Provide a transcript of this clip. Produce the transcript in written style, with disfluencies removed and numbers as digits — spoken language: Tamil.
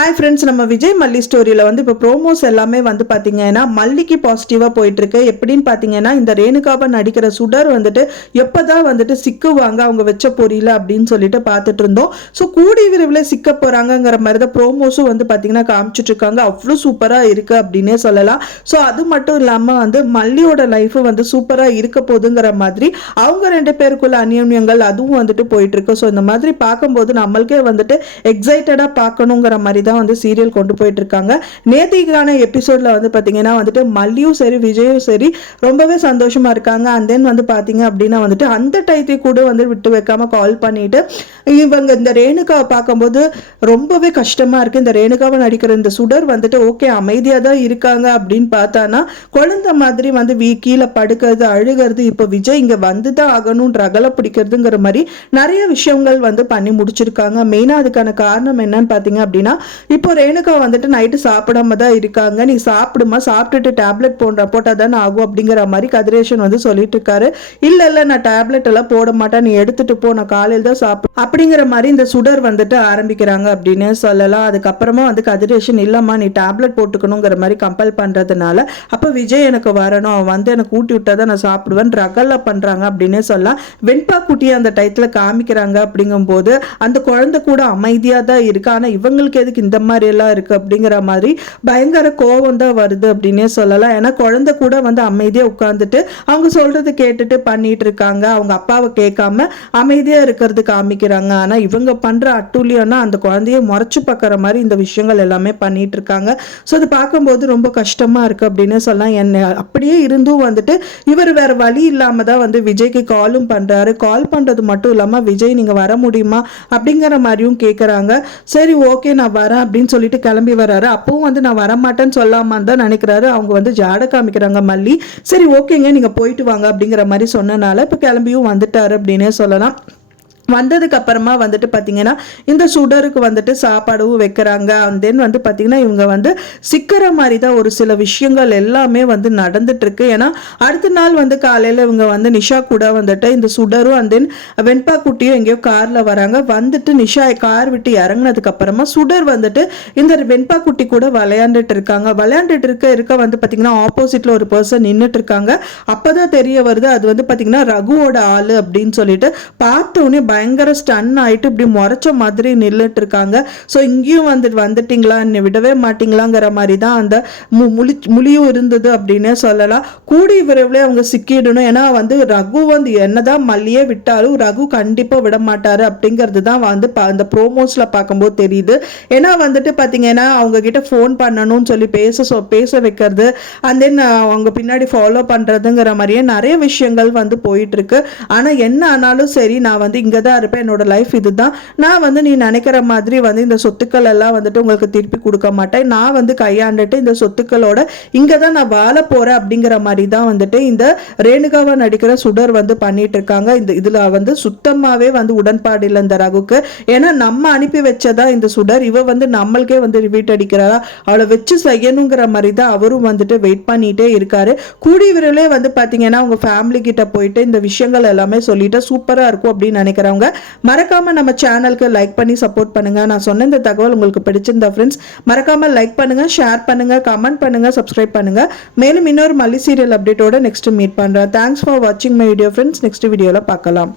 ஹாய் ஃப்ரெண்ட்ஸ், நம்ம விஜய் மல்லி ஸ்டோரியில் வந்து இப்போ ப்ரோமோஸ் எல்லாமே வந்து பார்த்தீங்கன்னா மல்லிக்கு பாசிட்டிவாக போயிட்டுருக்கு. எப்படின்னு பார்த்தீங்கன்னா, இந்த ரேணுகாவை நடிக்கிற சுடர் வந்துட்டு எப்போ தான் வந்துட்டு சிக்குவாங்க அவங்க வச்ச பொரியல அப்படின்னு சொல்லிட்டு பார்த்துட்டு இருந்தோம். ஸோ கூடி விரைவில் சிக்க போகிறாங்கங்கிற மாதிரி தான் ப்ரோமோஸும் வந்து பார்த்தீங்கன்னா காமிச்சிட்டு இருக்காங்க. அவ்வளோ சூப்பராக இருக்குது அப்படின்னே சொல்லலாம். ஸோ அது மட்டும் இல்லாமல் வந்து மல்லியோட லைஃபு வந்து சூப்பராக இருக்க போகுதுங்கிற மாதிரி அவங்க ரெண்டு பேருக்குள்ள அந்யோன்யங்கள் அதுவும் வந்துட்டு போயிட்டுருக்கு. ஸோ இந்த மாதிரி பார்க்கும்போது நம்மளுக்கே வந்துட்டு எக்ஸைட்டடாக பார்க்கணுங்கிற மாதிரி தான் வந்து சீரியல் கொண்டு போயிட்டு இருக்காங்க. நேத்திக்கான எபிசோட்ல வந்து பாத்தீங்கன்னா வந்துட்டு மல்லியும் சரி விஜயும் சரி ரொம்பவே சந்தோஷமா இருக்காங்க. அண்ட் தென் வந்து பாத்தீங்க அப்படின்னா வந்துட்டு அந்த டைத்தை கூட வந்து விட்டு வைக்காம கால் பண்ணிட்டு இவங்க இந்த ரேணுகாவை பார்க்கும்போது ரொம்பவே கஷ்டமா இருக்கு. இந்த ரேணுகாவை நடிக்கிற இந்த சுடர் வந்துட்டு ஓகே அமைதியா தான் இருக்காங்க அப்படின்னு பார்த்தானா குழந்தை மாதிரி வந்து கீழே படுக்கிறது அழுகிறது. இப்போ விஜய் இங்க வந்துதான் ஆகணும் ரகலை பிடிக்கிறதுங்கிற மாதிரி நிறைய விஷயங்கள் வந்து பண்ணி முடிச்சிருக்காங்க. மெயினா அதுக்கான காரணம் என்னன்னு பாத்தீங்க அப்படின்னா, இப்போ ரேணுகா வந்துட்டு நைட்டு சாப்பிடாம தான் இருக்காங்க. நீ சாப்பிடுமா, சாப்பிட்டுட்டு டேப்லெட் போட்டா தானே ஆகும் அப்படிங்கிற மாதிரி கதிரேஷன் வந்து சொல்லிட்டு இருக்காரு. இல்ல நான் டேப்லெட் எல்லாம் போட மாட்டேன், நீ எடுத்துட்டு போ, நான் காலையில் தான் சாப்பிடு அப்படிங்கிற மாதிரி இந்த சுடர் வந்துட்டு ஆரம்பிக்கிறாங்க அப்படின்னு சொல்லலாம். அதுக்கப்புறமா வந்து கதிரேஷன் இல்லம்மா நீ டேப்லெட் போட்டுக்கணுங்கிற மாதிரி கம்பல் பண்றதுனால அப்ப விஜய் எனக்கு வரணும், அவன் வந்து எனக்கு ஊட்டி விட்டாதான் நான் சாப்பிடுவேன் ரகல்ல பண்றாங்க அப்படின்னே சொல்லலாம். வெண்பா குட்டியை அந்த டயத்துல காமிக்கிறாங்க. அப்படிங்கும் போது அந்த குழந்தை கூட அமைதியா தான் இருக்கு. ஆனா இவங்களுக்கு எதுக்கு இந்த மாதிரி எல்லாம் இருக்கு அப்படிங்கிற மாதிரி பயங்கர கோவம் தான் வருது அப்படின்னே சொல்லலாம். ஏன்னா குழந்தை கூட வந்து அமைதியா உட்கார்ந்துட்டு அவங்க சொல்றது கேட்டுட்டு பண்ணிட்டு இருக்காங்க. அவங்க அப்பாவை கேட்காம அமைதியா இருக்கிறது காமிக்கிறாங்க. ஆனா இவங்க பண்ற அட்டூழியம்னா அந்த குழந்தைய முறைச்சு பார்க்கற மாதிரி இந்த விஷயங்கள் எல்லாமே பண்ணிட்டு இருக்காங்க. ஸோ அது பார்க்கும்போது ரொம்ப கஷ்டமா இருக்கு அப்படின்னு சொல்லலாம். என்ன அப்படியே இருந்தும் வந்துட்டு இவர் வேற வழி இல்லாம தான் வந்து விஜய்க்கு காலும் பண்றாரு. கால் பண்றது மட்டும் இல்லாம விஜய் நீங்க வர முடியுமா அப்படிங்கிற மாதிரியும் கேட்கறாங்க. சரி ஓகே நான் வரேன் அப்படின்னு சொல்லிட்டு கிளம்பி வராரு. அப்பவும் வந்து நான் வரமாட்டேன்னு சொல்லாமான்னு தான் நினைக்கிறாரு. அவங்க வந்து ஜாட காமிக்கிறாங்க மல்லி. சரி ஓகேங்க நீங்க போயிட்டு வாங்க அப்படிங்கிற மாதிரி சொன்னனால இப்ப கிளம்பியும் வந்துட்டாரு அப்படின்னே சொல்லலாம். வந்ததுக்கு அப்புறமா வந்துட்டு பார்த்தீங்கன்னா இந்த சுடருக்கு வந்துட்டு சாப்பாடும் வைக்கிறாங்க. அண்ட் தென் வந்து பார்த்தீங்கன்னா இவங்க வந்து சிக்கிற மாதிரி தான் ஒரு சில விஷயங்கள் எல்லாமே வந்து நடந்துட்டு இருக்கு. ஏன்னா அடுத்த நாள் வந்து காலையில் இவங்க வந்து நிஷா கூட வந்துட்டு இந்த சுடரும் அண்ட் தென் வெண்பா குட்டியும் எங்கேயோ காரில் வராங்க. வந்துட்டு நிஷா கார் விட்டு இறங்கினதுக்கு அப்புறமா சுடர் வந்துட்டு இந்த வெண்பா குட்டி கூட விளையாண்டுட்டு இருக்காங்க. விளையாண்டுட்டு இருக்க வந்து பார்த்தீங்கன்னா ஆப்போசிட்ல ஒரு பர்சன் நின்றுட்டு இருக்காங்க. அப்போதான் தெரிய வருது அது வந்து பார்த்தீங்கன்னா ரகுவோட ஆளு அப்படின்னு சொல்லிட்டு பார்த்தோன்னே பயங்கர ஸ்டன் ஆயிட்டு இப்படி முறைச்ச மாதிரி நின்றுட்டு இருக்காங்க. ஸோ இங்கேயும் வந்துட்டீங்களா என்னை விடவே மாட்டீங்களாங்கிற மாதிரி தான் அந்த முழியும் இருந்தது அப்படின்னு சொல்லலாம். கூடி விரைவில் அவங்க சிக்கிடணும். ஏன்னா வந்து ரகு வந்து என்னதான் மல்லியே விட்டாலும் ரகு கண்டிப்பா விட மாட்டாரு அப்படிங்கிறது தான் வந்து அந்த ப்ரோமோஸ்ல பார்க்கும்போது தெரியுது. ஏன்னா வந்துட்டு பார்த்தீங்கன்னா அவங்க கிட்ட ஃபோன் பண்ணணும்னு சொல்லி பேச வைக்கிறது அண்ட் தென் அவங்க பின்னாடி ஃபாலோ பண்றதுங்கிற மாதிரியே நிறைய விஷயங்கள் வந்து போயிட்டு இருக்கு. ஆனா என்ன ஆனாலும் சரி நான் வந்து இங்க தான் இருப்பேன், என்னோட லைஃப் இதுதான். நான் வந்து நீ நினைக்கிற மாதிரி வந்து இந்த சொத்துக்கள் எல்லாம் வந்துட்டு உங்களுக்கு திருப்பி கொடுக்க மாட்டேன். நான் வந்து கையாண்டுட்டு இந்த சொத்துக்களோட இங்க தான் நான் வாழ போறேன் அப்படிங்கிற மாதிரி தான் வந்துட்டு இந்த ரேணுகாவா நடிக்கிற சுடர் வந்து பண்ணிட்டு இருக்காங்க. இந்த இதுல வந்து சுத்தமாவே வந்து உடன்பாடு இல்லை இந்த ரகுக்கு. ஏன்னா நம்ம அனுப்பி வச்சதா இந்த சுடர் இவ வந்து நம்மளுக்கே வந்து ரிவீட் அடிக்கிறாரா, அவளை வச்சு செய்யணுங்கிற மாதிரி தான் அவரும் வந்துட்டு வெயிட் பண்ணிட்டே இருக்காரு. கூடி விரைவிலே வந்து பாத்தீங்கன்னா உங்க ஃபேமிலி கிட்ட போயிட்டு இந்த விஷயங்கள் எல்லாமே சொல்லிட்டு சூப்பரா இருக்கும் அப்படின்னு நினைக்கிறவங்க மறக்காம நம்ம சேனலுக்கு லைக் பண்ணி சப்போர்ட் பண்ணுங்க. நான் சொன்ன இந்த தகவல் உங்களுக்கு பிடிச்சிருந்தா ஃப்ரெண்ட்ஸ் மறக்காம லைக் பண்ணுங்க, ஷேர் பண்ணுங்க, கமெண்ட் பண்ணுங்க, சப்ஸ்கிரைப் பண்ணுங்க. மேலும் இன்னொரு மல்லி சீரியல் அப்டேட்டோட நெக்ஸ்ட் மீட் பண்றேன். தேங்க்ஸ் ஃபார் வாட்சிங் மை வீடியோ ஃப்ரெண்ட்ஸ். நெக்ஸ்ட் வீடியோல பார்க்கலாம்.